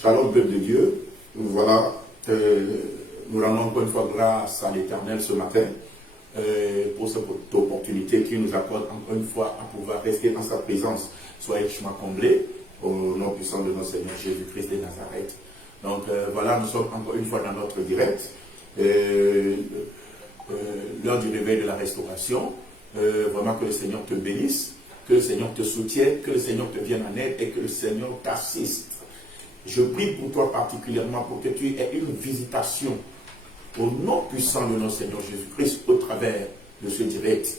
Shalom, peuple de Dieu. Voilà, nous rendons encore une fois grâce à l'Éternel ce matin pour cette opportunité qu'il nous accorde encore une fois à pouvoir rester dans sa présence. Soyez richement comblés au nom puissant de notre Seigneur Jésus-Christ de Nazareth. Donc voilà, nous sommes encore une fois dans notre direct. L'heure du réveil de la restauration. Vraiment que le Seigneur te bénisse, que le Seigneur te soutienne, que le Seigneur te vienne en aide et que le Seigneur t'assiste. Je prie pour toi particulièrement pour que tu aies une visitation au nom puissant de notre Seigneur Jésus-Christ au travers de ce direct.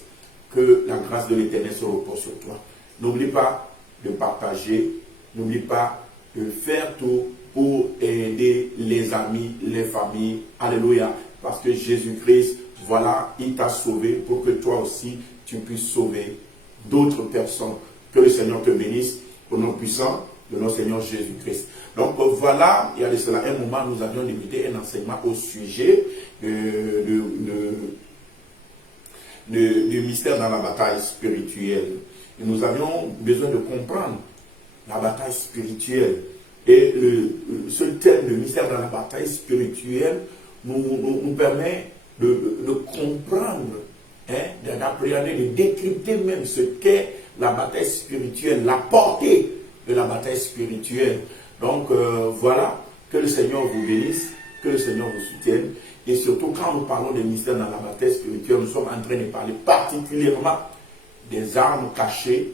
Que la grâce de l'Éternel se repose sur toi. N'oublie pas de partager, n'oublie pas de faire tout pour aider les amis, les familles. Alléluia. Parce que Jésus-Christ, voilà, il t'a sauvé pour que toi aussi tu puisses sauver d'autres personnes. Que le Seigneur te bénisse au nom puissant de notre Seigneur Jésus-Christ. Donc voilà, il y a de cela un moment, nous avions débuté un enseignement au sujet du mystère dans la bataille spirituelle. Et nous avions besoin de comprendre la bataille spirituelle. Et ce thème, le mystère dans la bataille spirituelle, nous permet de comprendre, d'appréhender, de décrypter même ce qu'est la bataille spirituelle, la portée de la bataille spirituelle. Donc voilà, que le Seigneur vous bénisse, que le Seigneur vous soutienne. Et surtout, quand nous parlons des mystères dans la bataille spirituelle, nous sommes en train de parler particulièrement des armes cachées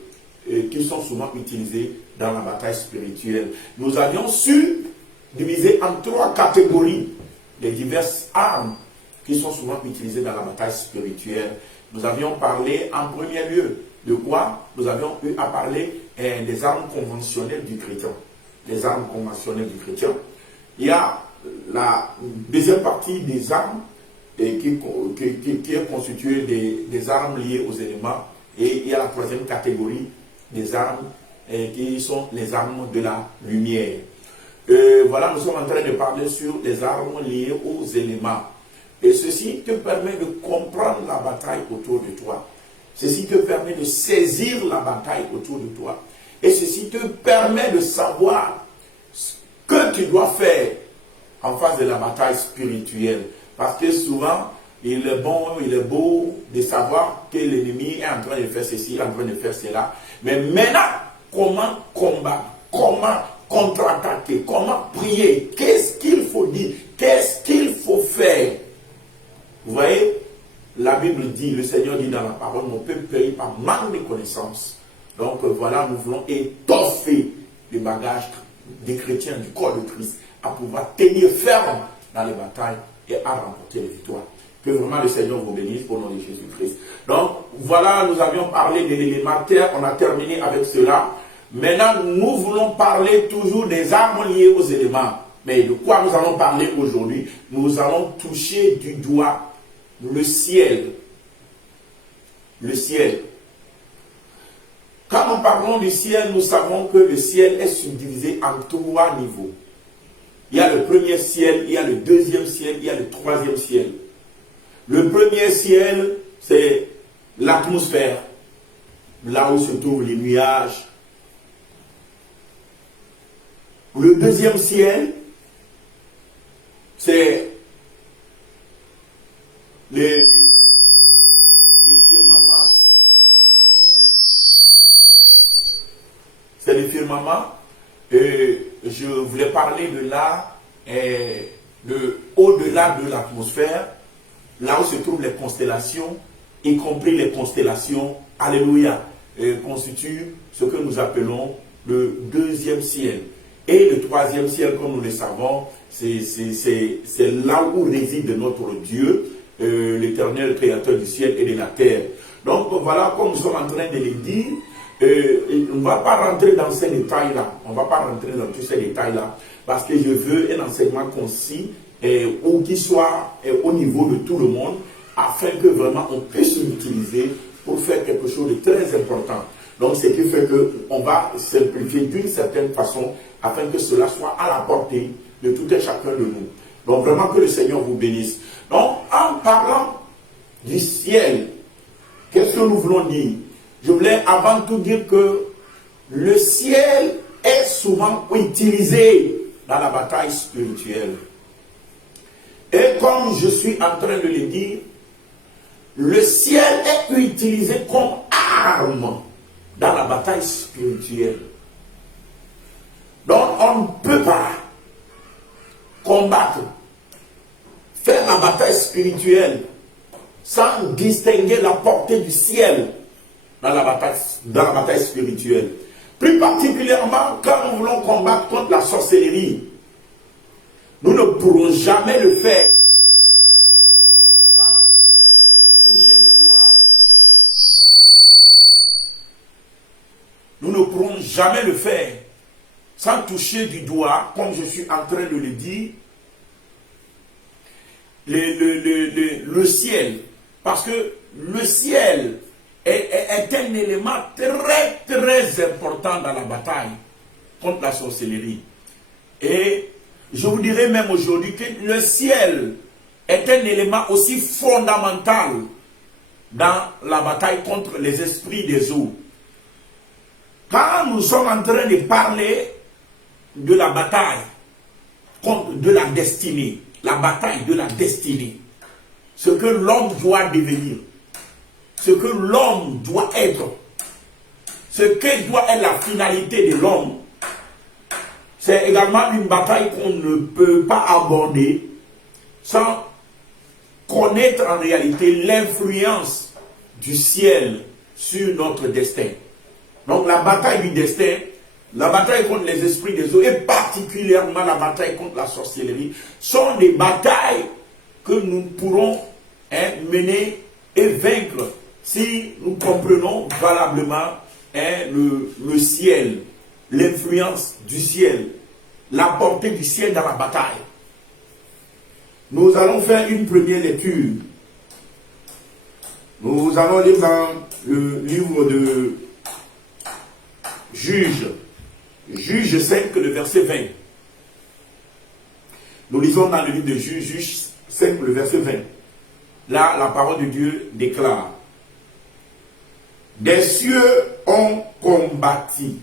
qui sont souvent utilisées dans la bataille spirituelle. Nous avions su diviser en 3 catégories les diverses armes qui sont souvent utilisées dans la bataille spirituelle. Nous avions parlé en premier lieu de quoi? Nous avions eu à parler des armes conventionnelles du chrétien. Les armes conventionnelles du chrétien. Il y a la deuxième partie des armes qui est constituée des armes liées aux éléments. Et il y a la troisième catégorie des armes qui sont les armes de la lumière. Voilà, nous sommes en train de parler sur les armes liées aux éléments. Et ceci te permet de comprendre la bataille autour de toi. Ceci te permet de saisir la bataille autour de toi. Et ceci te permet de savoir ce que tu dois faire en face de la bataille spirituelle. Parce que souvent, il est bon, il est beau de savoir que l'ennemi est en train de faire ceci, en train de faire cela. Mais maintenant, comment combattre? Comment contre-attaquer? Comment prier? Qu'est-ce qu'il faut dire? Qu'est-ce qu'il faut faire? Vous voyez, la Bible dit, le Seigneur dit dans la parole, mon peuple périt par manque de connaissances. Donc voilà, nous voulons étoffer les bagages des chrétiens du corps de Christ à pouvoir tenir ferme dans les batailles et à remporter les victoires. Que vraiment le Seigneur vous bénisse au nom de Jésus-Christ. Donc voilà, nous avions parlé de l'élémentaire, on a terminé avec cela. Maintenant, nous voulons parler toujours des armes liées aux éléments. Mais de quoi nous allons parler aujourd'hui? Nous allons toucher du doigt le ciel. Le ciel. Quand nous parlons du ciel, nous savons que le ciel est subdivisé en 3 niveaux. Il y a le premier ciel, il y a le deuxième ciel, il y a le troisième ciel. Le premier ciel, c'est l'atmosphère, là où se trouvent les nuages. Le deuxième ciel, c'est les firmaments. C'est les firmaments. Et je voulais parler de là, au-delà de l'atmosphère, là où se trouvent les constellations, y compris les constellations, alléluia, constituent ce que nous appelons le deuxième ciel. Et le troisième ciel, comme nous le savons, c'est là où réside notre Dieu, l'Éternel créateur du ciel et de la terre. Donc voilà, comme nous sommes en train de le dire, on ne va pas rentrer dans ces détails-là. On ne va pas rentrer dans tous ces détails-là. Parce que je veux un enseignement concis ou qui soit au niveau de tout le monde, afin que vraiment on puisse l'utiliser pour faire quelque chose de très important. Donc ce qui fait qu'on va simplifier d'une certaine façon afin que cela soit à la portée de tout et chacun de nous. Donc vraiment que le Seigneur vous bénisse. Donc en parlant du ciel, qu'est-ce que nous voulons dire? Je voulais avant tout dire que le ciel est souvent utilisé dans la bataille spirituelle. Et comme je suis en train de le dire, le ciel est utilisé comme arme dans la bataille spirituelle. Donc on ne peut pas combattre, faire la bataille spirituelle sans distinguer la portée du ciel dans la bataille spirituelle. Plus particulièrement quand nous voulons combattre contre la sorcellerie, nous ne pourrons jamais le faire sans toucher du doigt. Nous ne pourrons jamais le faire sans toucher du doigt, comme je suis en train de le dire, le ciel. Parce que le ciel est un élément très très important dans la bataille contre la sorcellerie. Et je vous dirais même aujourd'hui que le ciel est un élément aussi fondamental dans la bataille contre les esprits des eaux. Quand nous sommes en train de parler de la bataille contre de la destinée, la bataille de la destinée, ce que l'homme doit devenir, ce que l'homme doit être, ce que doit être la finalité de l'homme, c'est également une bataille qu'on ne peut pas aborder sans connaître en réalité l'influence du ciel sur notre destin. Donc la bataille du destin, la bataille contre les esprits des eaux et particulièrement la bataille contre la sorcellerie sont des batailles que nous pourrons mener et vaincre si nous comprenons valablement le ciel, l'influence du ciel, la portée du ciel dans la bataille. Nous allons faire une première lecture. Nous allons lire dans le livre de Juges, Juges 5, le verset 20. Nous lisons dans le livre de Juges, Juges 5, le verset 20. Là, la parole de Dieu déclare: des cieux ont combattu.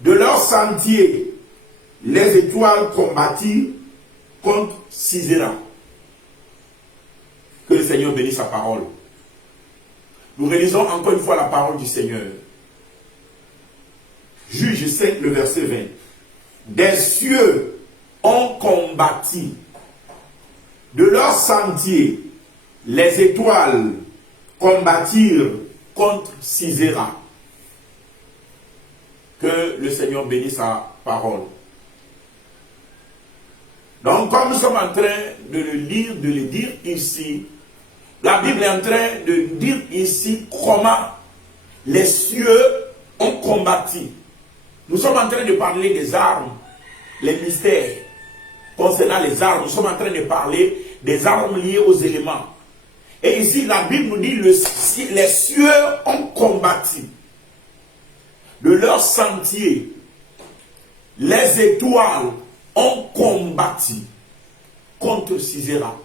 De leur sentier, les étoiles combattirent contre Sisera. Que le Seigneur bénisse sa parole. Nous réalisons encore une fois la parole du Seigneur. Juge 5, le verset 20. Des cieux ont combattu. De leur sentier, les étoiles combattirent contre Sisera. Que le Seigneur bénisse sa parole. Donc, comme nous sommes en train de le lire, de le dire ici, la Bible est en train de dire ici comment les cieux ont combattu. Nous sommes en train de parler des armes, les mystères concernant les armes. Nous sommes en train de parler des armes liées aux éléments. Et ici, la Bible nous dit les cieux ont combattu. De leur sentier, les étoiles ont combattu contre Sisera.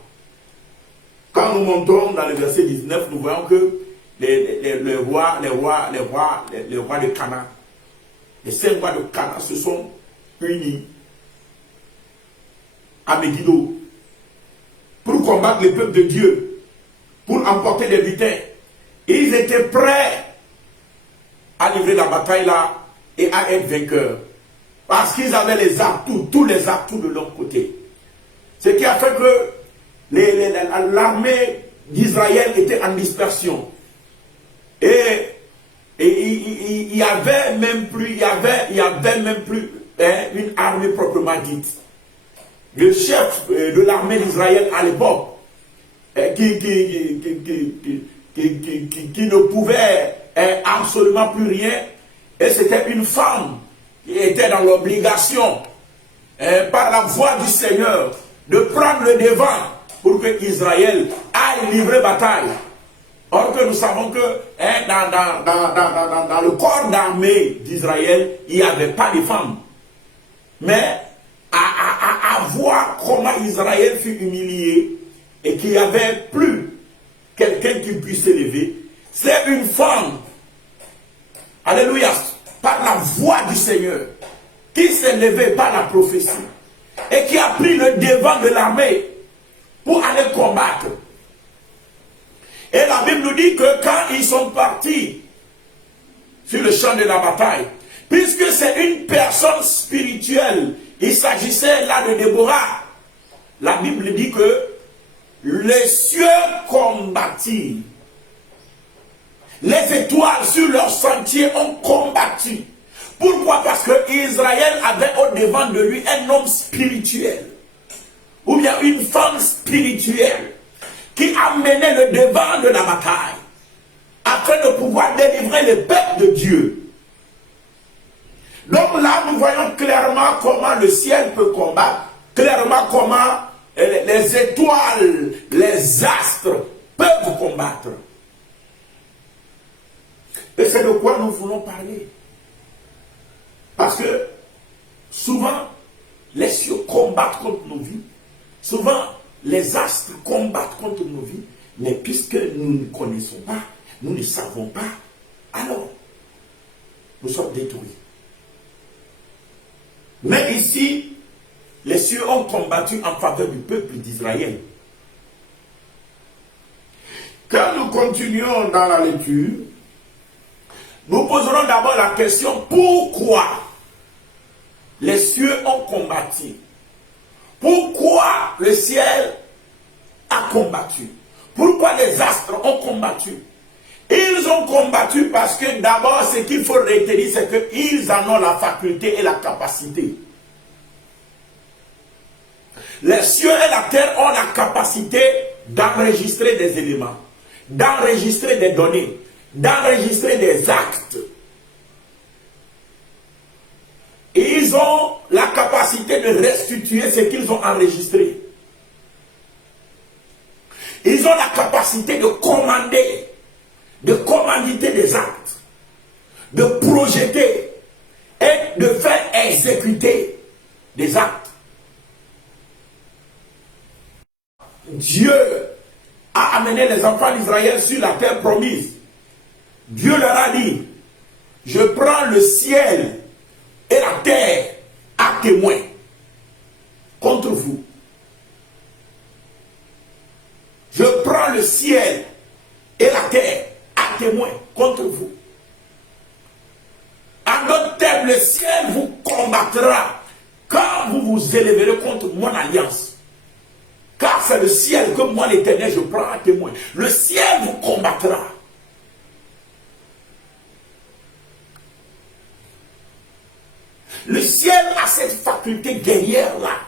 Quand nous montons dans le verset 19, nous voyons que les rois de Canaan, les 5 rois de Canaan se sont unis à Megiddo pour combattre le peuple de Dieu, pour emporter des butins. Et ils étaient prêts à livrer la bataille là et à être vainqueurs. Parce qu'ils avaient les atouts, tous les atouts de leur côté. Ce qui a fait que l'armée d'Israël était en dispersion. Et il y avait même plus une armée proprement dite. Le chef de l'armée d'Israël à l'époque, qui ne pouvait absolument plus rien, et c'était une femme qui était dans l'obligation, par la voix du Seigneur, de prendre le devant pour que Israël aille livrer bataille. Or que nous savons que dans le corps d'armée d'Israël, il n'y avait pas de femmes. Mais à voir comment Israël fut humilié et qu'il n'y avait plus quelqu'un qui puisse s'élever, c'est une femme, alléluia, par la voix du Seigneur, qui s'est levé par la prophétie et qui a pris le devant de l'armée pour aller combattre. Et la Bible nous dit que quand ils sont partis sur le champ de la bataille, puisque c'est une personne spirituelle, il s'agissait là de Déborah, la Bible dit que les cieux combattirent. Les étoiles sur leur sentier ont combattu. Pourquoi? Parce que Israël avait au devant de lui un homme spirituel, ou bien une femme spirituelle, qui amenait le devant de la bataille, afin de pouvoir délivrer le peuple de Dieu. Donc là, nous voyons clairement comment le ciel peut combattre, clairement comment les étoiles, les astres peuvent combattre. Et c'est de quoi nous voulons parler. Parce que souvent, les cieux combattent contre nos vies. Souvent, les astres combattent contre nos vies. Mais puisque nous ne connaissons pas, nous ne savons pas, alors nous sommes détruits. Mais ici, les cieux ont combattu en faveur du peuple d'Israël. Quand nous continuons dans la lecture, nous poserons d'abord la question: pourquoi les cieux ont combattu? Pourquoi le ciel a combattu? Pourquoi les astres ont combattu? Ils ont combattu parce que d'abord, ce qu'il faut retenir, c'est qu'ils en ont la faculté et la capacité. Les cieux et la terre ont la capacité d'enregistrer des éléments, d'enregistrer des données, d'enregistrer des actes. Et ils ont la capacité de restituer ce qu'ils ont enregistré. Ils ont la capacité de commander, de commanditer des actes, de projeter et de faire exécuter des actes. Dieu a amené les enfants d'Israël sur la terre promise. Dieu leur a dit: je prends le ciel et la terre à témoin contre vous. Je prends le ciel et la terre à témoin contre vous. En d'autres termes, le ciel vous combattra quand vous vous élèverez contre mon alliance. Car c'est le ciel que moi, l'Éternel, je prends à témoin. Le ciel vous combattra. Le ciel a cette faculté guerrière-là.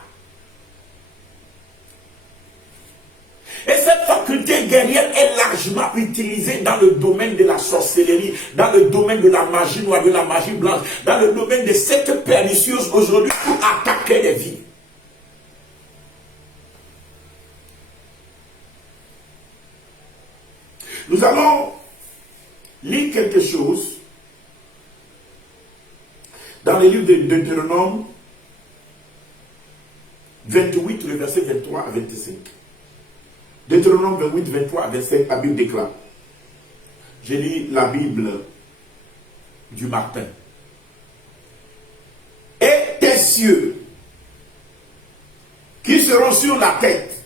Et cette faculté guerrière est largement utilisée dans le domaine de la sorcellerie, dans le domaine de la magie noire, de la magie blanche, dans le domaine de cette pernicieuse aujourd'hui pour attaquer les vies. Nous allons lire quelque chose dans le livre de Deutéronome 28, le verset 23 à 25. Deutéronome 28, 23 à 25, la Bible déclare. Je lis la Bible du matin. Et tes cieux qui seront sur la tête.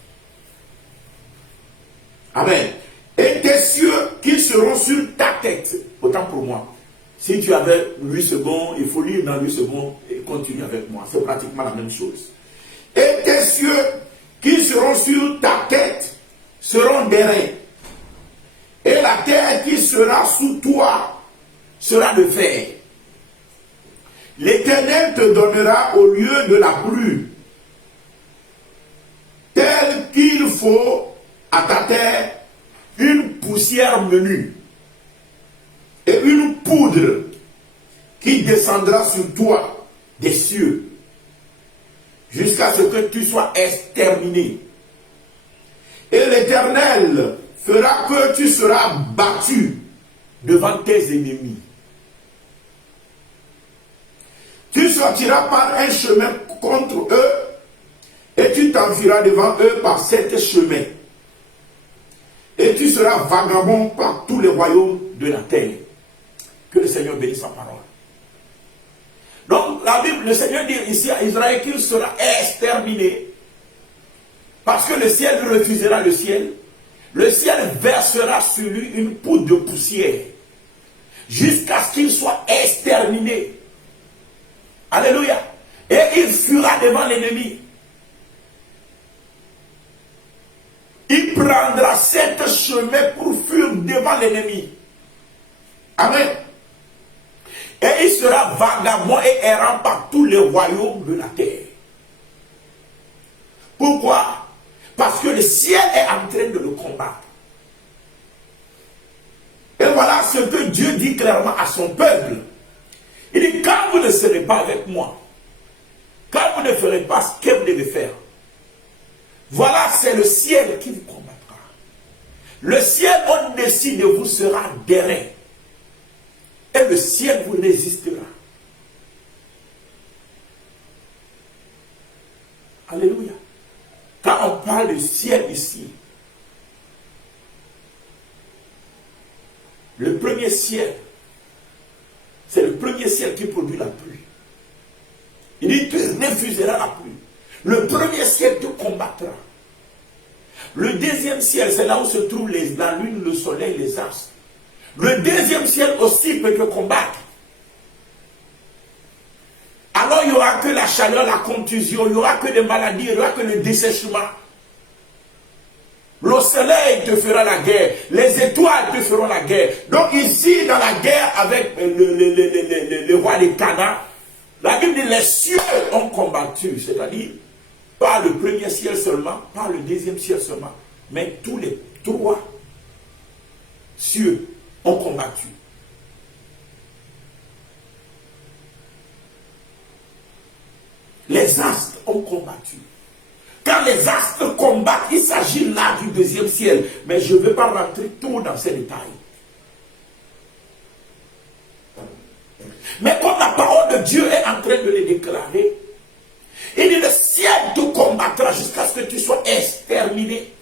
Amen. Et tes cieux qui seront sur ta tête. Autant pour moi. Si tu avais 8 secondes, il faut lire dans 8 secondes et continuer avec moi. C'est pratiquement la même chose. Et tes cieux qui seront sur ta tête seront des reins. Et la terre qui sera sous toi sera de fer. L'Éternel te donnera au lieu de la pluie, tel qu'il faut à ta terre, une poussière menue et une poudre qui descendra sur toi des cieux jusqu'à ce que tu sois exterminé. Et l'Éternel fera que tu seras battu devant tes ennemis. Tu sortiras par un chemin contre eux et tu t'enfuiras devant eux par 7 chemins. Et tu seras vagabond par tous les royaumes de la terre. Que le Seigneur bénisse sa parole. Donc, la Bible, le Seigneur dit ici à Israël qu'il sera exterminé. Parce que le ciel refusera le ciel versera sur lui une poudre de poussière jusqu'à ce qu'il soit exterminé. Alléluia. Et il fuira devant l'ennemi. Il prendra 7 chemins pour fuir devant l'ennemi. Amen. Et il sera vagabond et errant par tous les royaumes de la terre. Pourquoi? Parce que le ciel est en train de le combattre. Et voilà ce que Dieu dit clairement à son peuple. Il dit, quand vous ne serez pas avec moi, quand vous ne ferez pas ce que vous devez faire, voilà, c'est le ciel qui vous combattra. Le ciel au-dessus de vous sera d'airain. Et le ciel vous résistera. Alléluia. Quand on parle du ciel ici, le premier ciel, c'est le premier ciel qui produit la pluie. Il dit, tu refuseras la pluie. Le premier ciel te combattra. Le deuxième ciel, c'est là où se trouvent la lune, le soleil, les astres. Le deuxième ciel aussi peut te combattre. Alors il n'y aura que la chaleur, la contusion, il n'y aura que des maladies, il n'y aura que le dessèchement. Le soleil te fera la guerre, les étoiles te feront la guerre. Donc ici, dans la guerre avec le roi des Canaan, la Bible dit les cieux ont combattu, c'est-à-dire pas le premier ciel seulement, pas le deuxième ciel seulement, mais tous les 3 cieux ont combattu. Les astres ont combattu. Quand les astres combattent, il s'agit là du deuxième ciel. Mais je ne veux pas rentrer trop dans ces détails. Mais comme la parole de Dieu est en train de les déclarer, il dit le ciel te combattra jusqu'à ce que tu sois exterminé.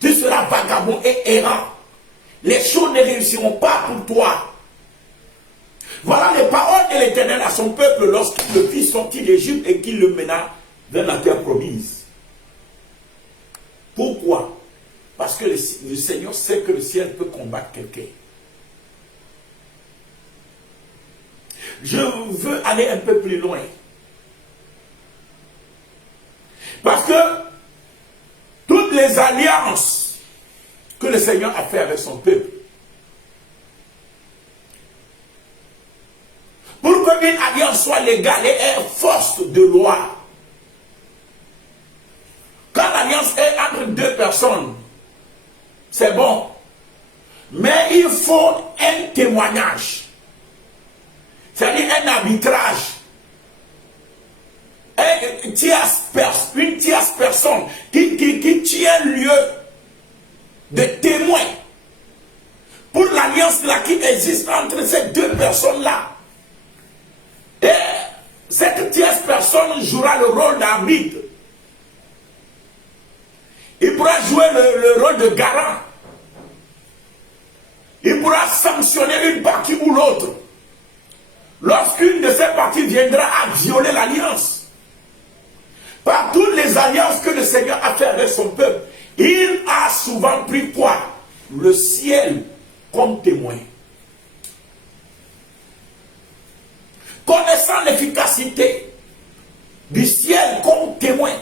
Tu seras vagabond et errant. Les choses ne réussiront pas pour toi. Voilà les paroles de l'Éternel à son peuple lorsqu'il le fit sortir d'Égypte et qu'il le mena vers la terre promise. Pourquoi? Parce que le Seigneur sait que le ciel peut combattre quelqu'un. Je veux aller un peu plus loin. Parce que toutes les alliances que le Seigneur a fait avec son peuple, pour qu'une alliance soit légale et ait force de loi, quand l'alliance est entre 2 personnes, c'est bon. Mais il faut un témoignage. C'est-à-dire un arbitrage. Une tierce personne qui tient lieu de témoin pour l'alliance là qui existe entre ces 2 personnes-là. Et cette tierce personne jouera le rôle d'arbitre. Il pourra jouer le rôle de garant. Il pourra sanctionner une partie ou l'autre. Lorsqu'une de ces parties viendra à violer l'alliance. Par toutes les alliances que le Seigneur a fait avec son peuple, il a souvent pris quoi? Le ciel comme témoin. Connaissant l'efficacité du ciel comme témoin,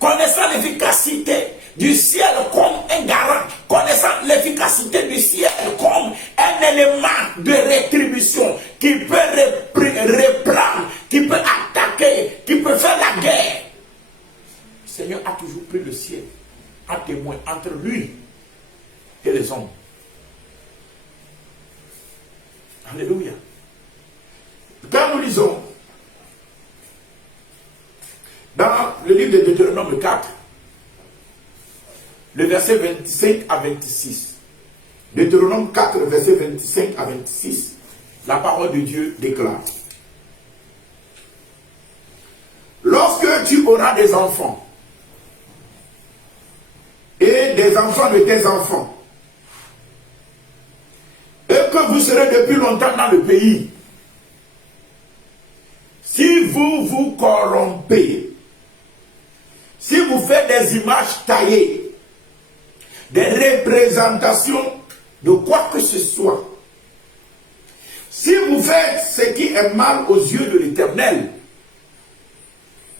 connaissant l'efficacité du ciel comme un garant, connaissant l'efficacité du ciel comme un élément de rétribution qui peut reprendre, qui peut attaquer, qui peut faire la guerre. Le Seigneur a toujours pris le ciel à témoin entre lui et les hommes. Alléluia. Quand nous lisons dans le livre de Deutéronome 4, le verset 25 à 26. Deutéronome 4, verset 25 à 26. La parole de Dieu déclare. Lorsque tu auras des enfants, et des enfants de tes enfants, et que vous serez depuis longtemps dans le pays, si vous vous vous corrompez, si vous faites des images taillées, des représentations de quoi que ce soit, si vous faites ce qui est mal aux yeux de l'Éternel,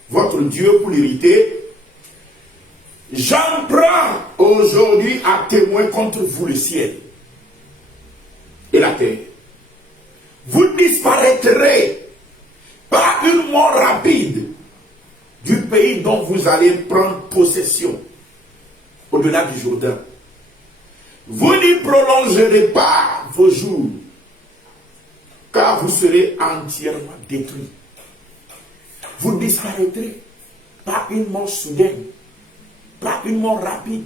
votre Dieu, pour l'irriter, j'en prends aujourd'hui à témoin contre vous le ciel et la terre. Vous disparaîtrez par une mort rapide du pays dont vous allez prendre possession au-delà du Jourdain. Vous n'y prolongerez pas vos jours, car vous serez entièrement détruits. Vous disparaîtrez par une mort soudaine, par une mort rapide.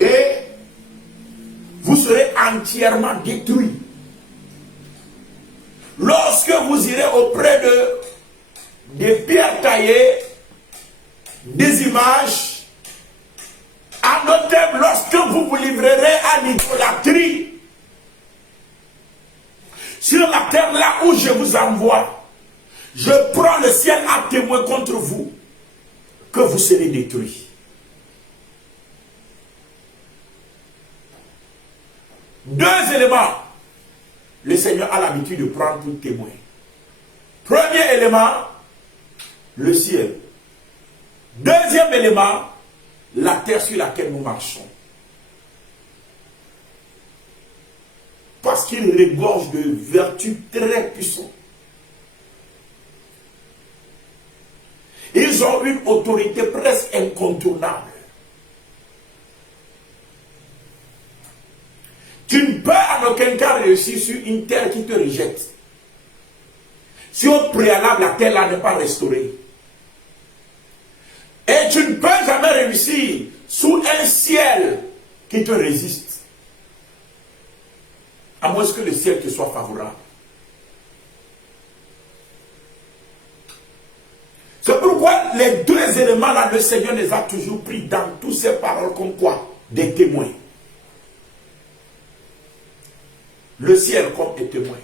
Et vous serez entièrement détruits. Lorsque vous irez auprès des pierres taillées, des images, à noter, lorsque vous vous livrerez à l'idolâtrie, sur la terre là où je vous envoie, je prends le ciel à témoin contre vous, que vous serez détruits. Deux éléments, le Seigneur a l'habitude de prendre pour témoin. Premier élément, le ciel. Deuxième élément, la terre sur laquelle nous marchons. Parce qu'il regorge de vertus très puissantes. Ils ont une autorité presque incontournable. Tu ne peux en aucun cas réussir sur une terre qui te rejette. Si au préalable la terre là n'est pas restaurée. Et tu ne peux jamais réussir sous un ciel qui te résiste. À moins que le ciel te soit favorable. C'est pourquoi les deux éléments là, le Seigneur les a toujours pris dans toutes ses paroles comme quoi? Des témoins. Le ciel comme un témoin.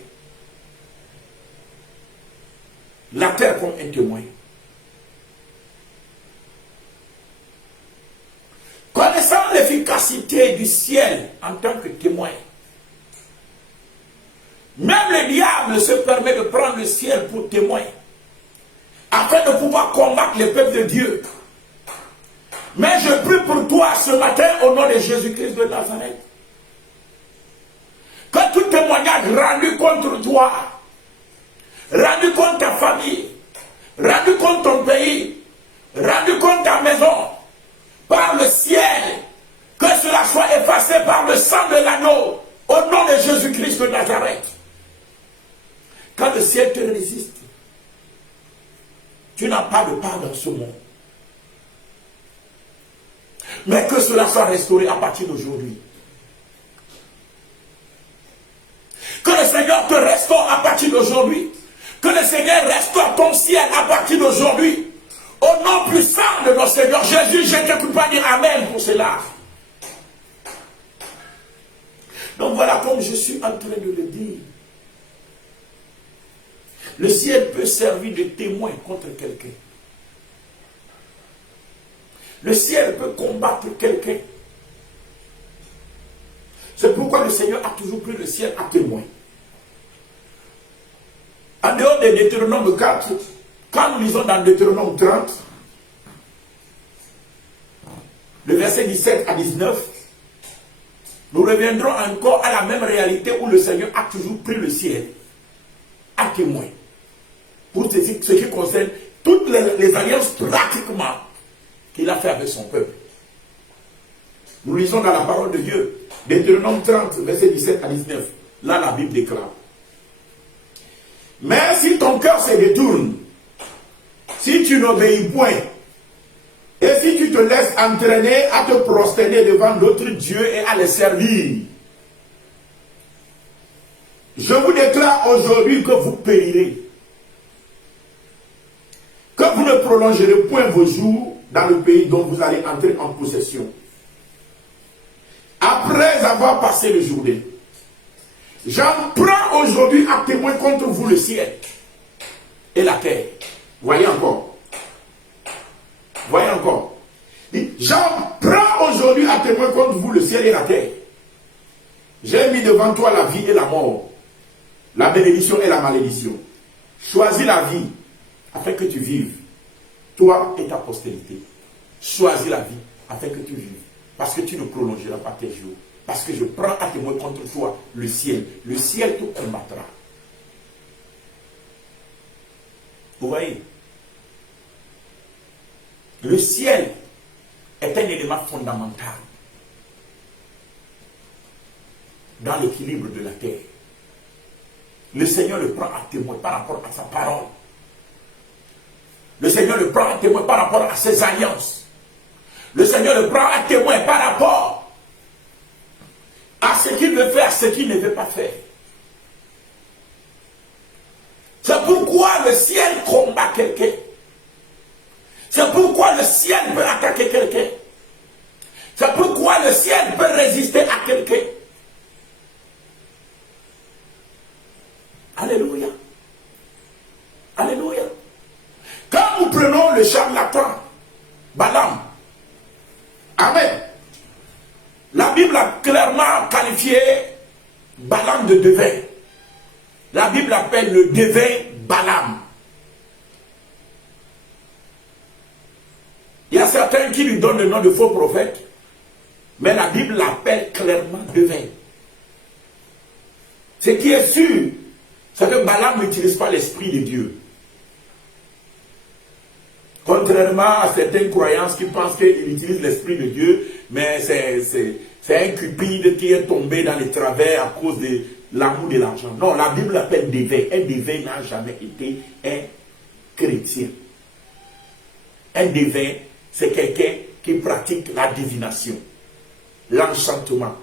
La terre comme un témoin. Connaissant l'efficacité du ciel en tant que témoin, même le diable se permet de prendre le ciel pour témoin, afin de pouvoir combattre les peuples de Dieu. Mais je prie pour toi ce matin au nom de Jésus-Christ de Nazareth, que tout témoignage rendu contre toi, rendu contre ta famille, rendu contre ton pays, rendu contre ta maison, par le ciel, que cela soit effacé par le sang de l'agneau, au nom de Jésus-Christ de Nazareth. Quand le ciel te résiste, tu n'as pas de part dans ce monde. Mais que cela soit restauré à partir d'aujourd'hui. Que le Seigneur te restaure à partir d'aujourd'hui. Que le Seigneur restaure ton ciel à partir d'aujourd'hui. Au nom puissant de notre Seigneur Jésus, je ne peux pas dire Amen pour cela. Donc voilà, comme je suis en train de le dire, le ciel peut servir de témoin contre quelqu'un. Le ciel peut combattre quelqu'un. C'est pourquoi le Seigneur a toujours pris le ciel à témoin. En dehors de Deutéronome 4, quand nous lisons dans Deutéronome 30, le verset 17 à 19, nous reviendrons encore à la même réalité où le Seigneur a toujours pris le ciel à témoin. Pour ce qui concerne toutes les alliances pratiquement qu'il a fait avec son peuple. Nous lisons dans la parole de Dieu, Deutéronome 30, verset 17 à 19. Là, la Bible déclare. Mais si ton cœur se détourne, si tu n'obéis point, et si tu te laisses entraîner à te prosterner devant d'autres dieux et à les servir, je vous déclare aujourd'hui que vous périrez. Que vous ne prolongerez point vos jours dans le pays dont vous allez entrer en possession. Après avoir passé le Jourdain. J'en prends aujourd'hui à témoin contre vous le ciel et la terre. Voyez encore. Voyez encore. J'en prends aujourd'hui à témoin contre vous le ciel et la terre. J'ai mis devant toi la vie et la mort, la bénédiction et la malédiction. Choisis la vie afin que tu vives, toi et ta postérité. Choisis la vie afin que tu vives, parce que tu ne prolongeras pas tes jours. Parce que je prends à témoin contre toi le ciel. Le ciel te combattra. Vous voyez? Le ciel est un élément fondamental dans l'équilibre de la terre. Le Seigneur le prend à témoin par rapport à sa parole. Le Seigneur le prend à témoin par rapport à ses alliances. Le Seigneur le prend à témoin par rapport à ce qu'il veut faire, à ce qu'il ne veut pas faire. C'est pourquoi le ciel combat quelqu'un. C'est pourquoi le ciel peut attaquer quelqu'un. C'est pourquoi le ciel peut résister à quelqu'un. Alléluia. Alléluia. Quand nous prenons le charlatan, Balaam, amen. La Bible a clairement qualifié Balaam de devin. La Bible appelle le devin Balaam. Il y a certains qui lui donnent le nom de faux prophète, mais la Bible l'appelle clairement devin. Ce qui est sûr, c'est que Balaam n'utilise pas l'esprit de Dieu. Contrairement à certaines croyances qui pensent qu'il utilise l'esprit de Dieu, mais c'est un cupide qui est tombé dans les travers à cause de l'amour de l'argent. Non, la Bible l'appelle devin. Un devin n'a jamais été un chrétien. Un devin, c'est quelqu'un qui pratique la divination, l'enchantement.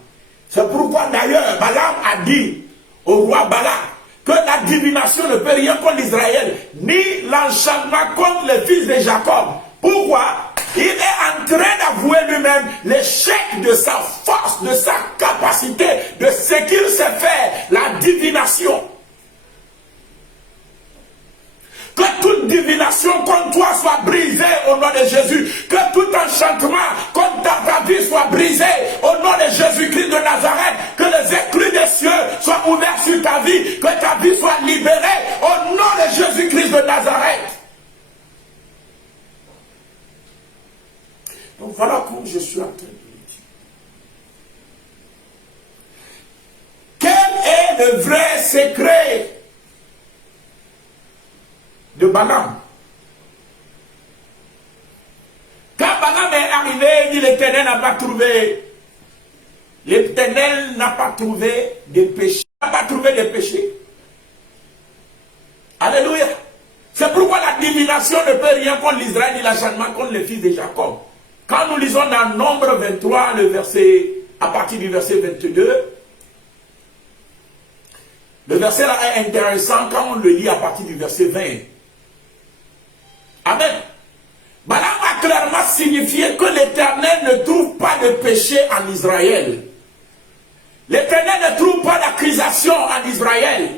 C'est pourquoi d'ailleurs Balaam a dit au roi Balak que la divination ne peut rien contre Israël, ni l'enchantement contre les fils de Jacob. Pourquoi? Il est en train d'avouer lui-même l'échec de sa force, de sa capacité, de ce qu'il sait faire, la divination. Que toute divination contre toi soit brisée au nom de Jésus. Que tout enchantement contre ta vie soit brisé au nom de Jésus-Christ de Nazareth. Que les écluses des cieux soient ouverts sur ta vie. Que ta vie soit libérée au nom de Jésus-Christ de Nazareth. Donc voilà comment je suis en train de le dire. Quel est le vrai secret de Balaam? Quand Balaam est arrivé, il dit l'Éternel n'a pas trouvé. L'Éternel n'a pas trouvé de péché. N'a pas trouvé de péché. Alléluia. C'est pourquoi la divination ne peut rien contre l'Israël ni l'enchantement contre les fils de Jacob. Quand nous lisons dans Nombre 23, le verset, à partir du verset 22, le verset là est intéressant quand on le lit à partir du verset 20. Amen. Balaam a clairement signifié que l'Éternel ne trouve pas de péché en Israël. L'Éternel ne trouve pas d'accusation en Israël.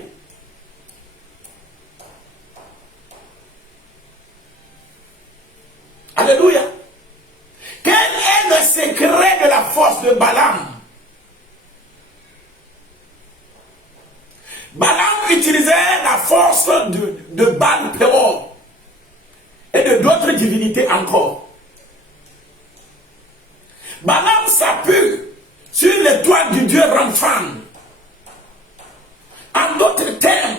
Alléluia. Quel est le secret de la force de Balaam? Balaam utilisait la force de Baal-Péor et de d'autres divinités encore. Balaam s'appuie sur l'étoile du Dieu Ramphan. En d'autres termes,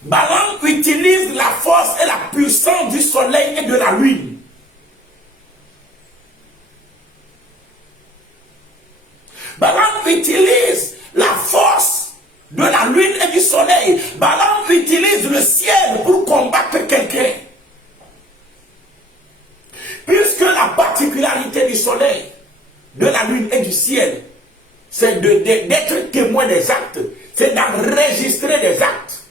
Balaam utilise la force et la puissance du soleil et de la lune. Balaam utilise la force de la lune et du soleil. Balaam utilise le ciel pour combattre quelqu'un. Puisque la particularité du soleil, de la lune et du ciel, c'est d'être témoin des actes, c'est d'enregistrer des actes.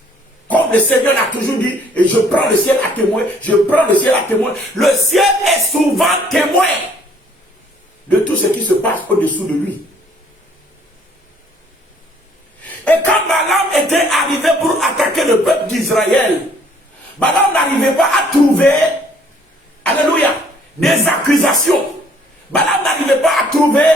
Comme le Seigneur l'a toujours dit, et je prends le ciel à témoin, je prends le ciel à témoin. Le ciel est souvent témoin de tout ce qui se passe au-dessous de lui. Et quand Balaam était arrivé pour attaquer le peuple d'Israël, Balaam n'arrivait pas à trouver, alléluia, des accusations. Balaam n'arrivait pas à trouver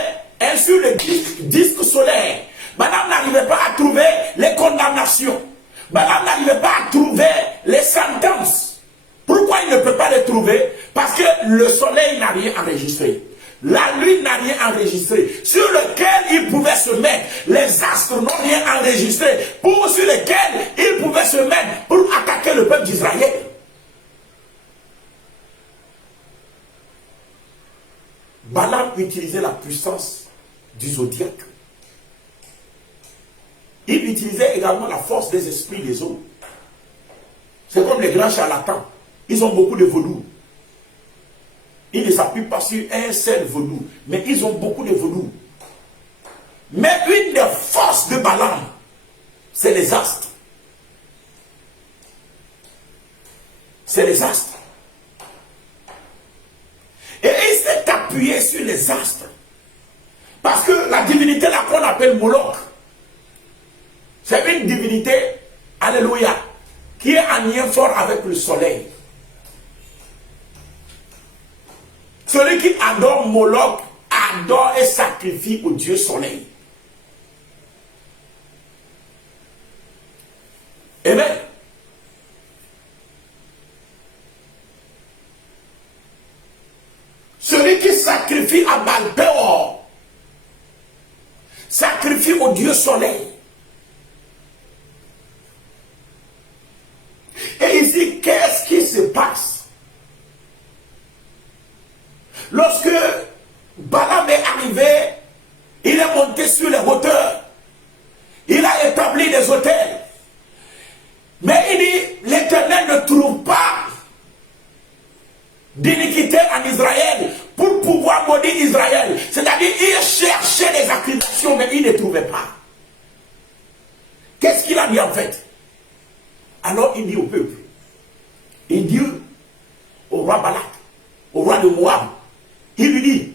sur le disque solaire. Balaam n'arrivait pas à trouver les condamnations. Balaam n'arrivait pas à trouver les sentences. Pourquoi il ne peut pas les trouver? Parce que le soleil n'a rien enregistré. La lune n'a rien enregistré. Sur lequel il pouvait se mettre. Les astres n'ont rien enregistré. Sur lesquels il pouvait se mettre pour attaquer le peuple d'Israël. Balaam utilisait la puissance du zodiaque. Il utilisait également la force des esprits des eaux. C'est comme les grands charlatans. Ils ont beaucoup de vaudou. Ils ne s'appuient pas sur un seul vaudou, mais ils ont beaucoup de vaudou. Mais une des forces de Balaam, c'est les astres. C'est les astres. Et il s'est appuyé sur les astres. Parce que la divinité là qu'on appelle Moloch, c'est une divinité, alléluia, qui est en lien fort avec le soleil. Celui qui adore Moloch adore et sacrifie au Dieu soleil. Amen. Celui qui sacrifie à Baal-Péor sacrifie au Dieu soleil. Et ici, qu'est-ce qui se passe? Lorsque Balaam est arrivé, il est monté sur les hauteurs. Il a établi des autels. Mais il dit, l'Éternel ne trouve pas d'iniquité en Israël pour pouvoir maudire Israël. C'est-à-dire, il cherchait des accusations, mais il ne trouvait pas. Qu'est-ce qu'il a dit en fait? Alors il dit au peuple, il dit au roi Balak, au roi de Moab, il lui dit,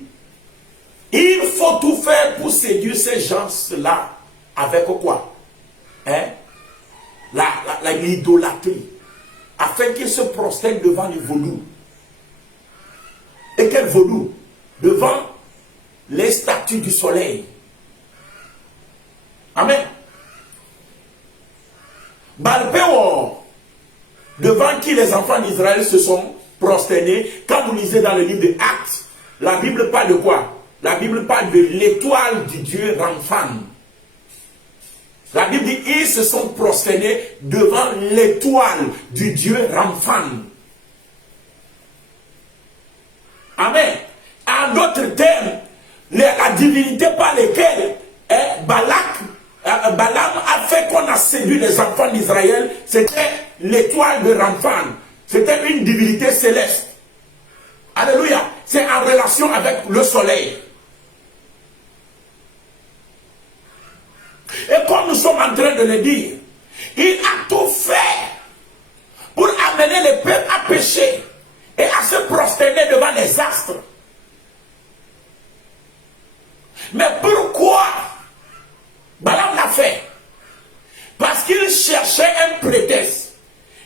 il faut tout faire pour séduire ces gens-là avec quoi? Hein? L'idolâtrie, afin qu'ils se prosternent devant les vaudous. Et quel vaudou? Devant les statues du soleil. Amen. Baal-Péor, devant qui les enfants d'Israël se sont prosternés. Quand vous lisez dans le livre des Actes, la Bible parle de quoi? La Bible parle de l'étoile du Dieu Ramphan. La Bible dit, ils se sont prosternés devant l'étoile du Dieu Ramphan. Amen. En d'autres termes, la divinité par laquelle Balaam a fait qu'on a séduit les enfants d'Israël, c'était l'étoile de Ramphan. C'était une divinité céleste. Alléluia. C'est en relation avec le soleil. Et comme nous sommes en train de le dire, il a tout fait pour amener les peuples à pécher et à se prosterner devant les astres. Mais pourquoi Balaam l'a fait? Parce qu'il cherchait un prétexte.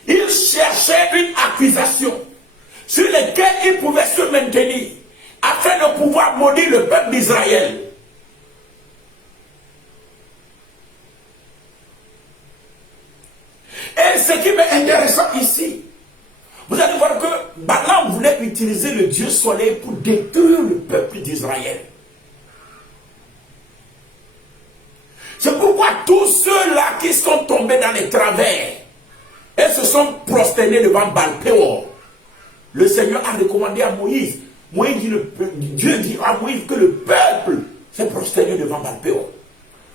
Il cherchait une accusation sur laquelle il pouvait se maintenir afin de pouvoir maudire le peuple d'Israël. Et ce qui est intéressant ici, vous allez voir que Balaam voulait utiliser le Dieu soleil pour détruire le peuple d'Israël. C'est pourquoi tous ceux-là qui sont tombés dans les travers et se sont prosternés devant Baal-Péor, le Seigneur a recommandé à Moïse. Dieu dit à Moïse que le peuple s'est prosterné devant Baal-Péor.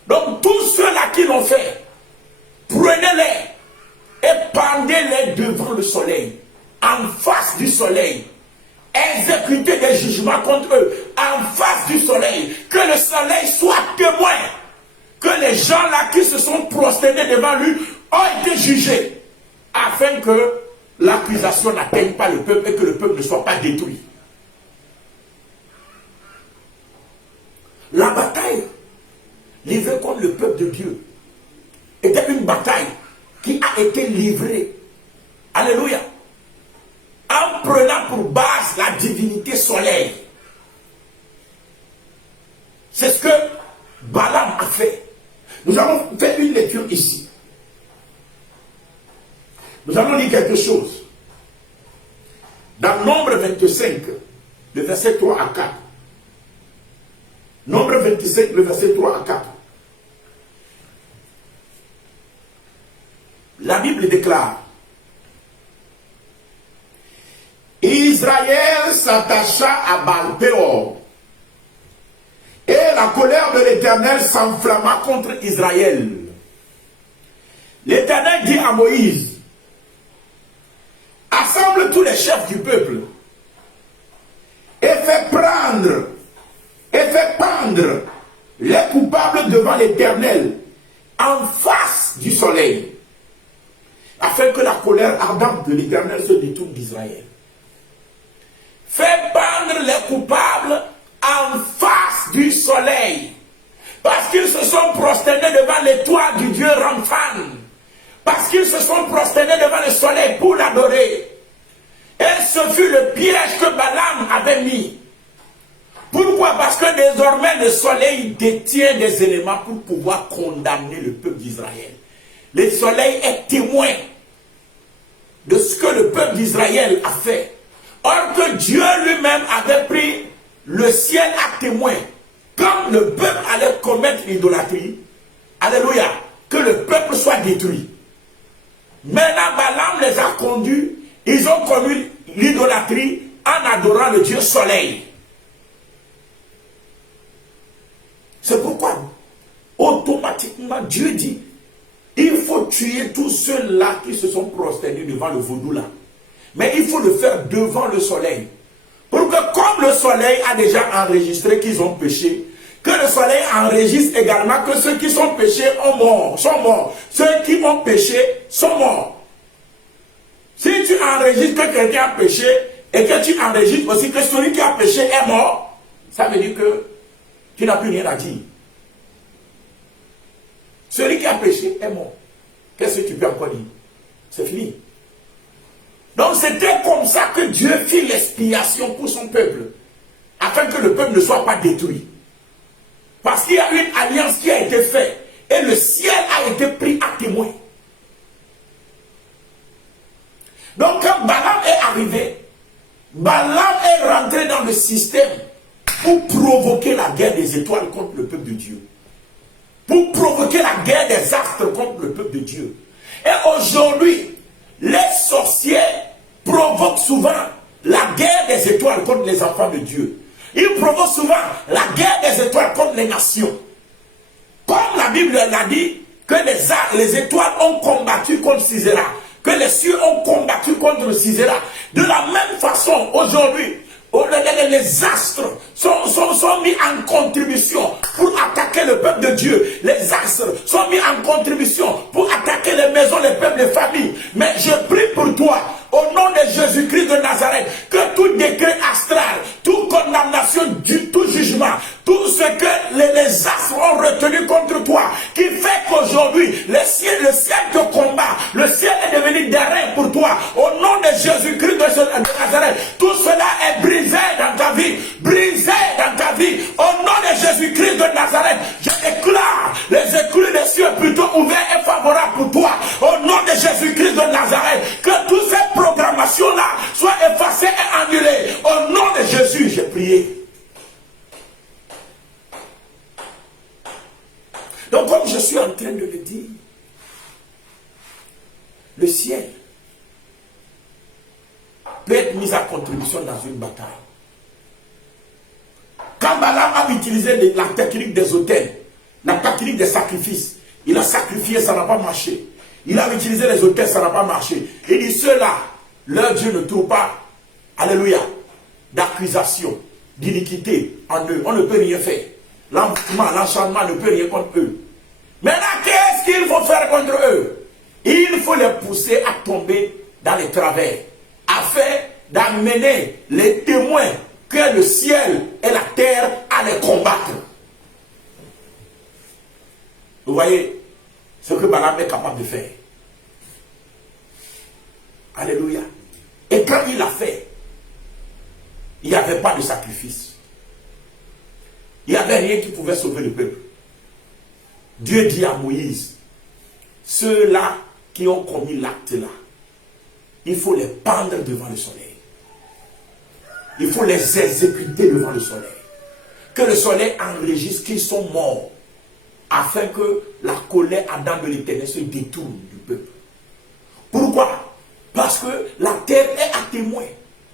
Donc tous ceux-là qui l'ont fait, prenez-les et pendez-les devant le soleil, en face du soleil. Exécutez des jugements contre eux, en face du soleil. Que le soleil soit témoin que les gens-là qui se sont prosternés devant lui ont été jugés, afin que l'accusation n'atteigne pas le peuple et que le peuple ne soit pas détruit. La bataille livrée contre le peuple de Dieu était une bataille qui a été livrée. Alléluia. En prenant pour base la divinité soleil. C'est ce que Balaam a fait. Nous avons fait une lecture ici. Nous allons lire quelque chose. Dans Nombre 25, le verset 3 à 4. Nombre 25, le verset 3 à 4. La Bible déclare: Israël s'attacha à Baal-Péor, et la colère de l'Éternel s'enflamma contre Israël. L'Éternel dit à Moïse: assemble tous les chefs du peuple et fais pendre les coupables devant l'Éternel en face du soleil, afin que la colère ardente de l'Éternel se détourne d'Israël. Fais pendre les coupables en face du soleil, parce qu'ils se sont prosternés devant l'étoile du Dieu Ramphan, parce qu'ils se sont prosternés devant le soleil pour l'adorer. Et ce fut le piège que Balaam avait mis. Pourquoi? Parce que désormais le soleil détient des éléments pour pouvoir condamner le peuple d'Israël. Le soleil est témoin de ce que le peuple d'Israël a fait. Or que Dieu lui-même avait pris le ciel à témoin. Quand le peuple allait commettre l'idolâtrie, alléluia, que le peuple soit détruit. Maintenant Balaam les a conduits, ils ont commis l'idolâtrie en adorant le Dieu soleil. C'est pourquoi automatiquement Dieu dit: il faut tuer tous ceux-là qui se sont prosternés devant le vaudou là. Mais il faut le faire devant le soleil. Pour que comme le soleil a déjà enregistré qu'ils ont péché, que le soleil enregistre également que ceux qui sont péchés sont morts. Ceux qui ont péché sont morts. Si tu enregistres que quelqu'un a péché et que tu enregistres aussi que celui qui a péché est mort, ça veut dire que tu n'as plus rien à dire. Celui qui a péché est mort. Qu'est-ce que tu peux encore dire? C'est fini. Donc c'était comme ça que Dieu fit l'expiation pour son peuple, afin que le peuple ne soit pas détruit. Parce qu'il y a une alliance qui a été faite, et le ciel a été pris à témoin. Donc quand Balaam est arrivé, Balaam est rentré dans le système pour provoquer la guerre des étoiles contre le peuple de Dieu. Pour provoquer la guerre des astres contre le peuple de Dieu. Et aujourd'hui, les sorciers provoquent souvent la guerre des étoiles contre les enfants de Dieu. Ils provoquent souvent la guerre des étoiles contre les nations. Comme la Bible l'a dit, que les étoiles ont combattu contre Sisera, que les cieux ont combattu contre Sisera. De la même façon, aujourd'hui, les astres sont mis en contribution pour attaquer le peuple de Dieu. Les astres sont mis en contribution pour attaquer les maisons, les peuples, les familles. Mais je prie pour toi, au nom de Jésus-Christ de Nazareth, que tout décret astral, toute condamnation, tout jugement, tout ce que les astres ont retenu contre toi, qui fait qu'aujourd'hui, le ciel te combat, le ciel est devenu derrière pour toi, au nom de Jésus-Christ de Nazareth, tout cela est brisé dans ta vie, brisé dans ta vie, au nom de Jésus-Christ de Nazareth. Je déclare les écluses des cieux plutôt ouverts et favorables pour toi, au nom de Jésus-Christ de Nazareth, que toutes ces programmations-là soient effacées et annulées, au nom de Jésus. J'ai prié. Donc comme je suis en train de le dire, le ciel peut être mis à contribution dans une bataille. Quand Balaam a utilisé la technique des autels, la technique des sacrifices, il a sacrifié, ça n'a pas marché. Il a utilisé les autels, ça n'a pas marché. Il dit, ceux-là, leur Dieu ne trouve pas, alléluia, d'accusation, d'iniquité en eux. On ne peut rien faire. L'enchantement ne peut rien contre eux. Maintenant, qu'est-ce qu'il faut faire contre eux? Il faut les pousser à tomber dans les travers, afin d'amener les témoins que le ciel et la terre à les combattre. Vous voyez, ce que Balaam est capable de faire. Alléluia. Et quand il l'a fait, il n'y avait pas de sacrifice. Il n'y avait rien qui pouvait sauver le peuple. Dieu dit à Moïse, ceux-là qui ont commis l'acte-là, il faut les pendre devant le soleil. Il faut les exécuter devant le soleil. Que le soleil enregistre qu'ils sont morts, afin que la colère ardente de l'Éternel se détourne du peuple. Pourquoi? Parce que la terre est à témoin.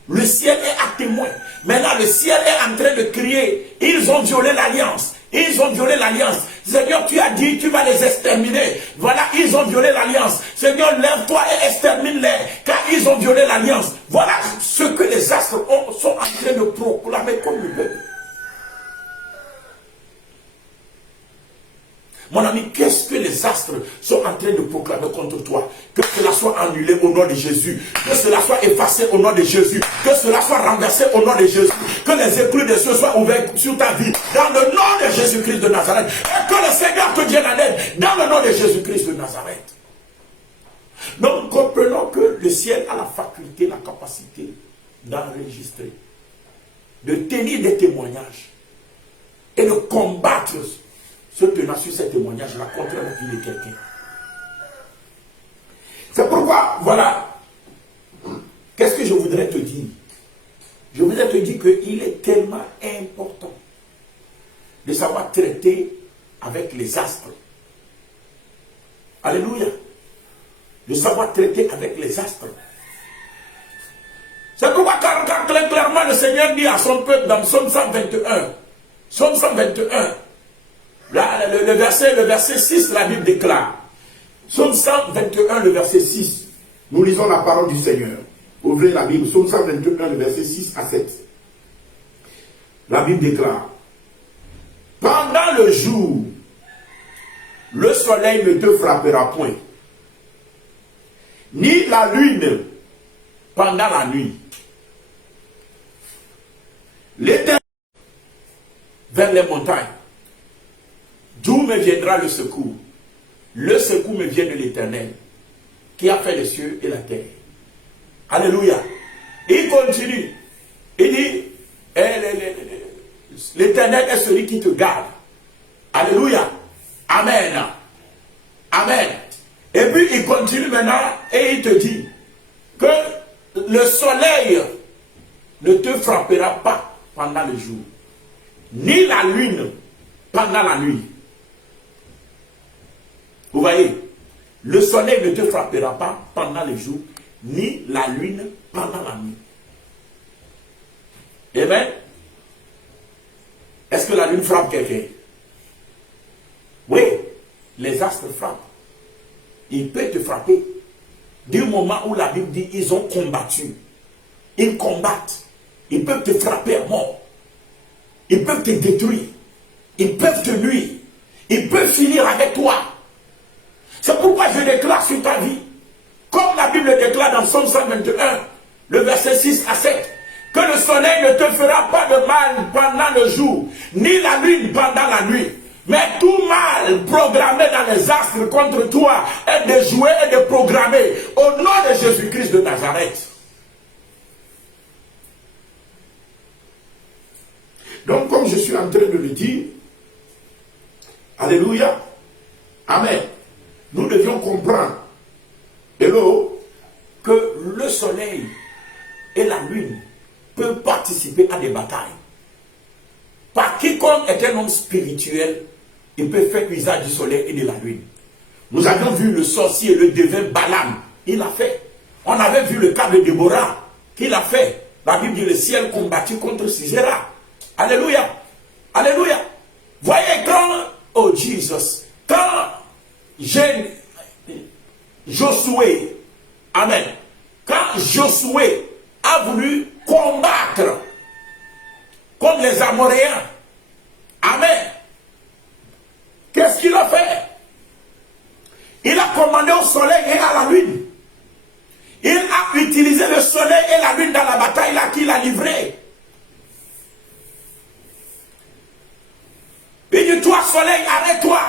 Le ciel est à témoin. Maintenant, le ciel est en train de crier. Ils ont violé l'alliance. Ils ont violé l'alliance. Seigneur, tu as dit, tu vas les exterminer. Voilà, ils ont violé l'alliance. Seigneur, lève-toi et extermine-les, car ils ont violé l'alliance. Voilà ce que les astres sont en train de proclamer comme le peuple. Mon ami, qu'est-ce que les astres sont en train de proclamer contre toi? Que cela soit annulé au nom de Jésus. Que cela soit effacé au nom de Jésus. Que cela soit renversé au nom de Jésus. Que les éclus des cieux soient ouverts sur ta vie. Dans le nom de Jésus-Christ de Nazareth. Et que le Seigneur te vienne en aide. Dans le nom de Jésus-Christ de Nazareth. Donc, comprenons que le ciel a la faculté, la capacité d'enregistrer, de tenir des témoignages et de combattre se tenant sur ces témoignages-là contre la vie de quelqu'un. C'est pourquoi, voilà, qu'est-ce que je voudrais te dire? Je voudrais te dire qu'il est tellement important de savoir traiter avec les astres. Alléluia. De savoir traiter avec les astres. C'est pourquoi quand clairement le Seigneur dit à son peuple dans Psaume 121, Psaume 121, là, le verset 6, la Bible déclare. Psaume 121, le verset 6. Nous lisons la parole du Seigneur. Ouvrez la Bible, Psaume 121, le verset 6 à 7. La Bible déclare. Pendant le jour, le soleil ne te frappera point, ni la lune pendant la nuit. L'Éternel vers les montagnes. D'où me viendra le secours? Le secours me vient de l'Éternel, qui a fait les cieux et la terre. Alléluia. Il continue. Il dit, l'Éternel est celui qui te garde. Alléluia. Amen. Amen. Et puis il continue maintenant et il te dit que le soleil ne te frappera pas pendant le jour, ni la lune pendant la nuit. Vous voyez, le soleil ne te frappera pas pendant le jour, ni la lune pendant la nuit. Amen. Est-ce que la lune frappe quelqu'un? Oui, les astres frappent. Il peut te frapper. Du moment où la Bible dit ils ont combattu, ils combattent, ils peuvent te frapper à mort. Ils peuvent te détruire. Ils peuvent te nuire. Ils peuvent finir avec toi. C'est pourquoi je déclare sur ta vie, comme la Bible déclare dans Psaume 121, le verset 6 à 7, que le soleil ne te fera pas de mal pendant le jour, ni la lune pendant la nuit. Mais tout mal programmé dans les astres contre toi est déjoué et déprogrammé au nom de Jésus-Christ de Nazareth. Donc, comme je suis en train de le dire, alléluia, amen, nous devions comprendre, hello, que le soleil et la lune peuvent participer à des batailles. Par quiconque est un homme spirituel, il peut faire usage du soleil et de la lune. Nous avions vu le sorcier, le devin Balaam, il l'a fait. On avait vu le cas de Déborah, qu'il a fait. La Bible dit le ciel combattu contre Sisera. Alléluia. Alléluia. Voyez quand, oh Jesus, quand Josué, amen, quand Josué a voulu combattre contre les Amoréens, amen, qu'est-ce qu'il a fait? Il a commandé au soleil et à la lune. Il a utilisé le soleil et la lune dans la bataille là qu'il a livrée. Il dit, toi soleil, arrête-toi.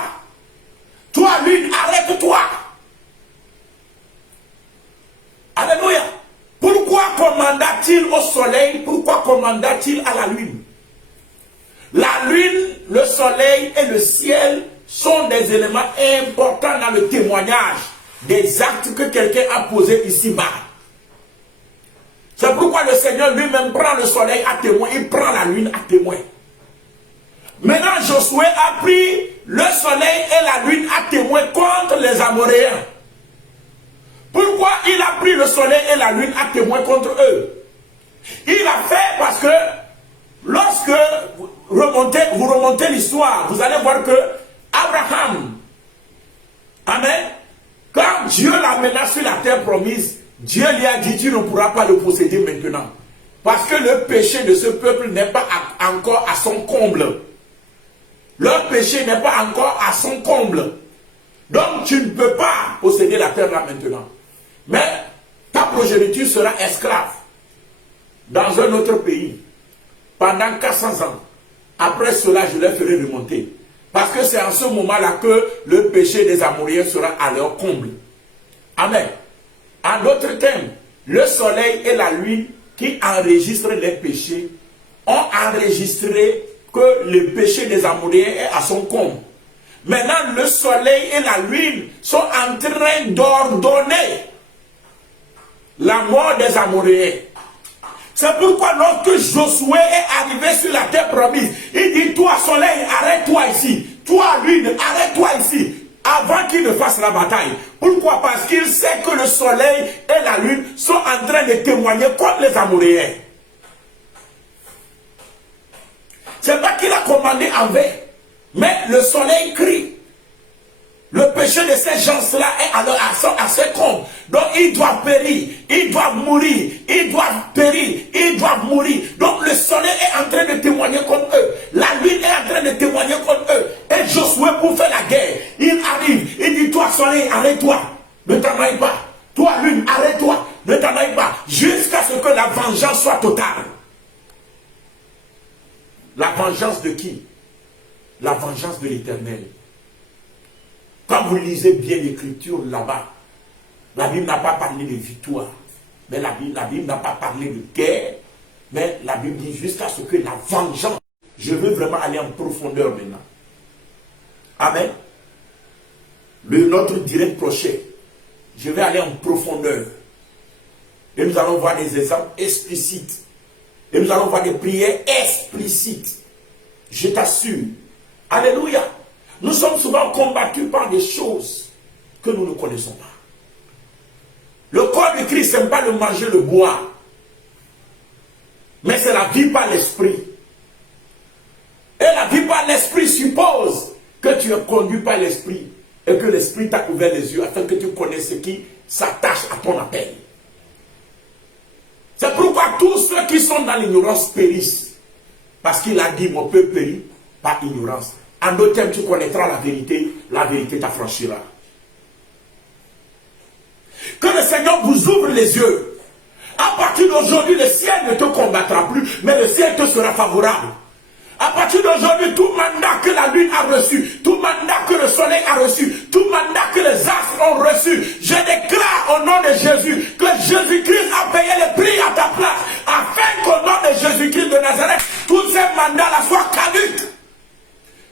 Toi lune, arrête commanda-t-il au soleil? Pourquoi commanda-t-il à la lune? La lune, le soleil et le ciel sont des éléments importants dans le témoignage des actes que quelqu'un a posés ici-bas. C'est pourquoi le Seigneur lui-même prend le soleil à témoin, il prend la lune à témoin. Maintenant, Josué a pris le soleil et la lune à témoin contre les Amoréens. Pourquoi il a pris le soleil et la lune à témoin contre eux? Il a fait parce que lorsque vous remontez l'histoire, vous allez voir que Abraham, amen, quand Dieu l'amena sur la terre promise, Dieu lui a dit, tu ne pourras pas le posséder maintenant. Parce que le péché de ce peuple n'est pas encore à son comble. Leur péché n'est pas encore à son comble. Donc tu ne peux pas posséder la terre là maintenant. Mais ta progéniture sera esclave dans un autre pays pendant 400 ans. Après cela, je les ferai remonter. Parce que c'est en ce moment-là que le péché des Amoréens sera à leur comble. Amen. En d'autres termes, le soleil et la lune qui enregistrent les péchés ont enregistré que le péché des Amoréens est à son comble. Maintenant, le soleil et la lune sont en train d'ordonner la mort des Amoréens. C'est pourquoi lorsque Josué est arrivé sur la terre promise, il dit, toi soleil, arrête-toi ici. Toi lune, arrête-toi ici. Avant qu'il ne fasse la bataille. Pourquoi? Parce qu'il sait que le soleil et la lune sont en train de témoigner contre les Amoréens. C'est pas qu'il a commandé envers, mais le soleil crie. Le péché de ces gens-là est à ce comble. Donc ils doivent périr, ils doivent mourir, ils doivent périr, ils doivent mourir. Donc le soleil est en train de témoigner contre eux. La lune est en train de témoigner contre eux. Et Josué, pour faire la guerre, il arrive, il dit, toi soleil, arrête-toi, ne t'en aille pas. Toi lune, arrête-toi, ne t'en aille pas. Jusqu'à ce que la vengeance soit totale. La vengeance de qui? La vengeance de l'Éternel. Quand vous lisez bien l'écriture là-bas, la Bible n'a pas parlé de victoire, mais la Bible n'a pas parlé de guerre, mais la Bible dit jusqu'à ce que la vengeance, je veux vraiment aller en profondeur maintenant. Amen. Notre direct prochain, je vais aller en profondeur. Et nous allons voir des exemples explicites. Et nous allons voir des prières explicites. Je t'assure. Alléluia. Nous sommes souvent combattus par des choses que nous ne connaissons pas. Le corps de Christ, ce n'est pas le manger, le boire. Mais c'est la vie par l'esprit. Et la vie par l'esprit suppose que tu es conduit par l'esprit et que l'esprit t'a ouvert les yeux afin que tu connaisses ce qui s'attache à ton appel. C'est pourquoi tous ceux qui sont dans l'ignorance périssent. Parce qu'il a dit, mon peuple périt par ignorance. En d'autres termes, tu connaîtras la vérité t'affranchira. Que le Seigneur vous ouvre les yeux. À partir d'aujourd'hui, le ciel ne te combattra plus, mais le ciel te sera favorable. À partir d'aujourd'hui, tout mandat que la lune a reçu, tout mandat que le soleil a reçu, tout mandat que les astres ont reçu, je déclare au nom de Jésus que Jésus-Christ a payé le prix à ta place, afin qu'au nom de Jésus-Christ de Nazareth, tous ces mandats-là soient caducs.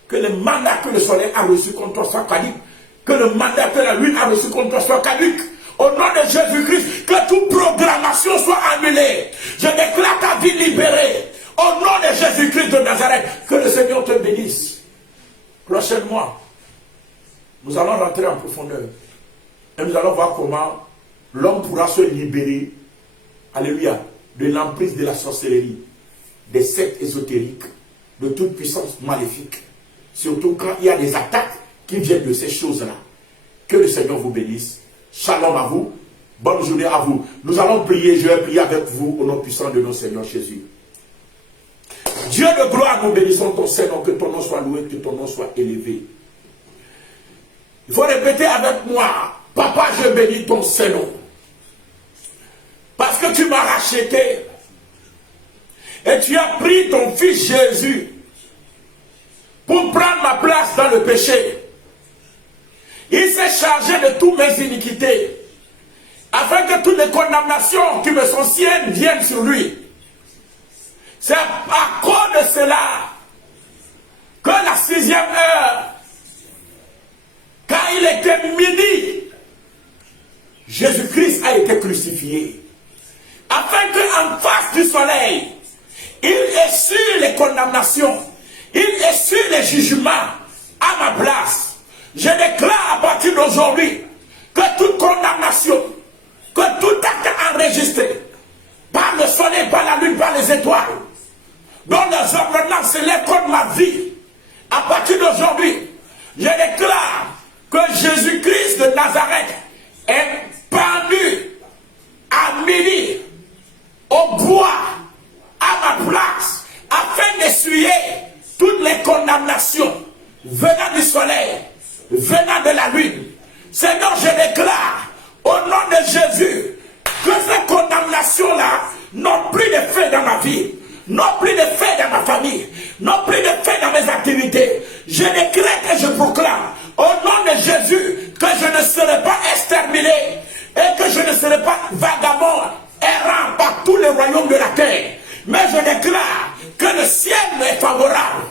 Que le mandat que le soleil a reçu contre toi soit caduc. Que le mandat que la lune a reçu contre toi soit caduc. Au nom de Jésus-Christ, que toute programmation soit annulée. Je déclare ta vie libérée. Au nom de Jésus-Christ de Nazareth, que le Seigneur te bénisse. Prochainement, nous allons rentrer en profondeur. Et nous allons voir comment l'homme pourra se libérer, alléluia, de l'emprise de la sorcellerie, des sectes ésotériques, de toute puissance maléfique. Surtout quand il y a des attaques qui viennent de ces choses-là. Que le Seigneur vous bénisse. Shalom à vous. Bonne journée à vous. Nous allons prier. Je vais prier avec vous au nom puissant de notre Seigneur Jésus. Dieu de gloire, nous bénissons ton Seigneur. Que ton nom soit loué, que ton nom soit élevé. Il faut répéter avec moi. Papa, je bénis ton Seigneur. Parce que tu m'as racheté. Et tu as pris ton fils Jésus pour prendre ma place dans le péché. Il s'est chargé de toutes mes iniquités. afin que toutes les condamnations qui me sont siennes viennent sur lui. C'est à cause de cela que la 6e heure, quand il était midi, Jésus-Christ a été crucifié. Afin qu'en face du soleil, il essuie les condamnations, il essuie les jugements à ma place. Je déclare à partir d'aujourd'hui que toute condamnation, que tout acte enregistré par le soleil, par la lune, par les étoiles, dont les ordonnances s'élèvent contre ma vie, à partir d'aujourd'hui, je déclare que Jésus-Christ de Nazareth est pendu à midi au bois à ma place afin d'essuyer toutes les condamnations venant du soleil, venant de la lune. Seigneur, je déclare au nom de Jésus que ces condamnations-là n'ont plus d'effet dans ma vie, n'ont plus d'effet dans ma famille, n'ont plus d'effet dans mes activités. Je décrète et je proclame au nom de Jésus que je ne serai pas exterminé et que je ne serai pas vagabond, errant par tous les royaumes de la terre. Mais je déclare que le ciel m'est favorable,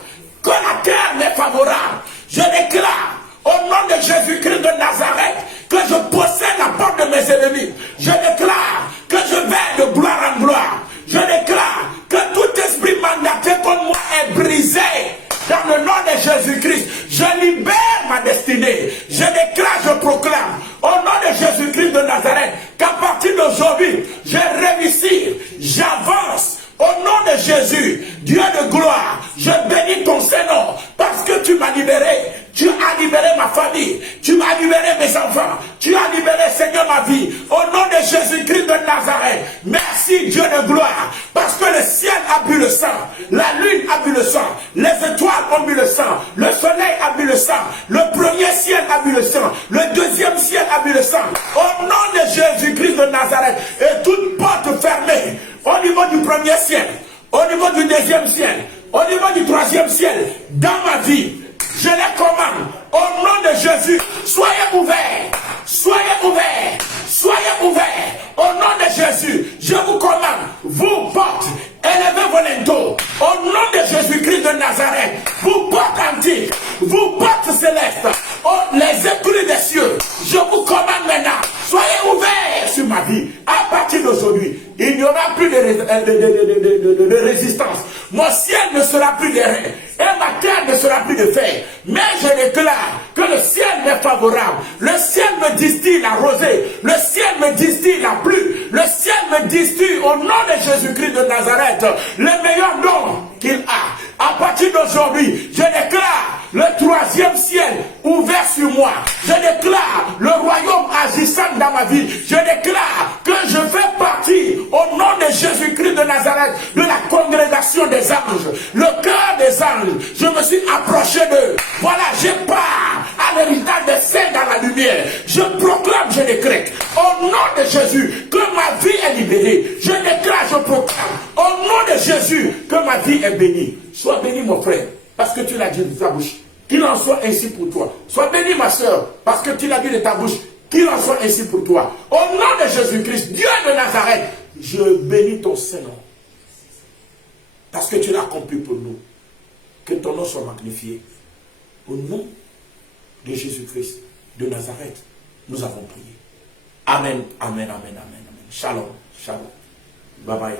que la terre m'est favorable. Je déclare au nom de Jésus-Christ de Nazareth que je possède la porte de mes ennemis. Je déclare que je vais de gloire en gloire. Je déclare que tout esprit mandaté contre moi est brisé. Dans le nom de Jésus-Christ, je libère ma destinée. Je déclare, je proclame, au nom de Jésus-Christ de Nazareth, qu'à partir d'aujourd'hui, je réussis, j'avance. Au nom de Jésus, Dieu de gloire, je bénis ton Saint-Nom parce que tu m'as libéré. Tu as libéré ma famille, tu m'as libéré mes enfants, tu as libéré, Seigneur, ma vie. Au nom de Jésus-Christ de Nazareth, merci Dieu de gloire, parce que le ciel a bu le sang, la lune a bu le sang, les étoiles ont bu le sang, le soleil a bu le sang, le premier ciel a bu le sang, le deuxième ciel a bu le sang. Au nom de Jésus-Christ de Nazareth, et toute porte fermée, au niveau du premier ciel, au niveau du deuxième ciel, au niveau du troisième ciel, dans ma vie, je les commande, au nom de Jésus, soyez ouverts, soyez ouverts, soyez ouverts, au nom de Jésus, je vous commande, vous portes, élevez vos linteaux, au nom de Jésus-Christ de Nazareth, vous portes antiques, vous portes célestes, oh, les éclus des cieux, je vous commande maintenant, soyez ouverts sur ma vie, à partir d'aujourd'hui, il n'y aura plus de résistance, mon ciel ne sera plus d'airain, et ma terre ne sera plus de fer, mais je déclare que le ciel m'est favorable, le ciel me distille la rosée, le ciel me distille la pluie, le ciel me distille au nom de Jésus-Christ de Nazareth, le meilleur don qu'il a. À partir d'aujourd'hui, je déclare le troisième ciel ouvert sur moi. Je déclare le royaume agissant dans ma vie. Je déclare que je fais partie, au nom de Jésus-Christ de Nazareth, de la congrégation des anges, le cœur des anges. Je me suis approché d'eux. Voilà, j'ai part à l'héritage des saints dans la lumière. Je proclame, je décrète, au nom de Jésus, que ma vie est libérée. Je déclare, je proclame, au nom de Jésus, que ma vie est bénie. Sois béni, mon frère, parce que tu l'as dit de ta bouche. Qu'il en soit ainsi pour toi. Sois béni, ma soeur, parce que tu l'as dit de ta bouche. Qu'il en soit ainsi pour toi. Au nom de Jésus-Christ, Dieu de Nazareth, je bénis ton Saint-Nom. Parce que tu l'as accompli pour nous. Que ton nom soit magnifié. Au nom de Jésus-Christ de Nazareth, nous avons prié. Amen, amen, amen, amen, amen. Shalom, shalom. Bye bye.